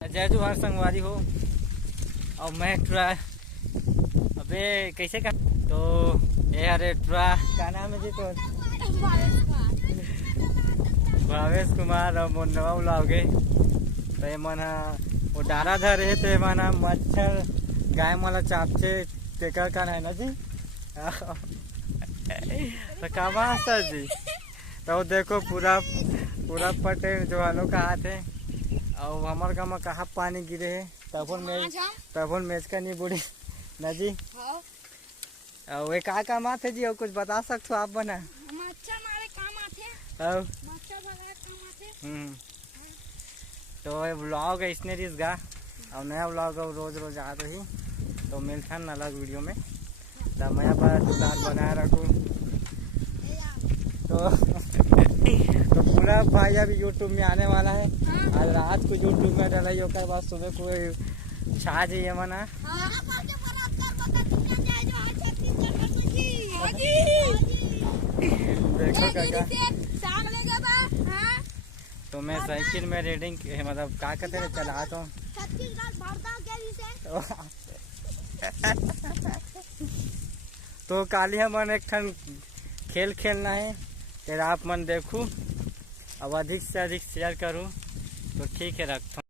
जय जोहार संगवारी हो। और मैं ट्रा अबे कैसे का तो ये अरे ट्रा का नाम है जी तो भावेश कुमार और मोनवा बुलाओगे तो ये मन वो डारा धरे तो मन मच्छर गाय मला चापचे तेकर का है ना जी तो कहाँ सर जी तो देखो पूरा पूरा पटे जो हालों का हाथ है और हमारे गाँव में कहाँ पानी गिरे है तब मैच का नहीं बुढ़ी ना जी। और वे का काम आते जी और कुछ बता सकते हो आप बना मच्छर मारे काम आते मच्छर भगाए काम आते। तो ये ब्लॉग है इसने रिस गा और नया ब्लॉग है रोज रोज आ रही तो मिलता है अलग वीडियो में तब मैं पर दुकान बनाए रखूँ तो पूरा भाई अभी यूट्यूब में आने वाला है। आज रात को यूट्यूब में डाला के बाद सुबह को छा जाइए मना देखो काका तो मैं साइकिल में रेडिंग मतलब का कहते हैं चलाता हूँ तो काली मन एक ठन खेल खेलना है फिर आप मन देखूँ अब अधिक से अधिक शेयर करूँ तो ठीक है रखता हूँ।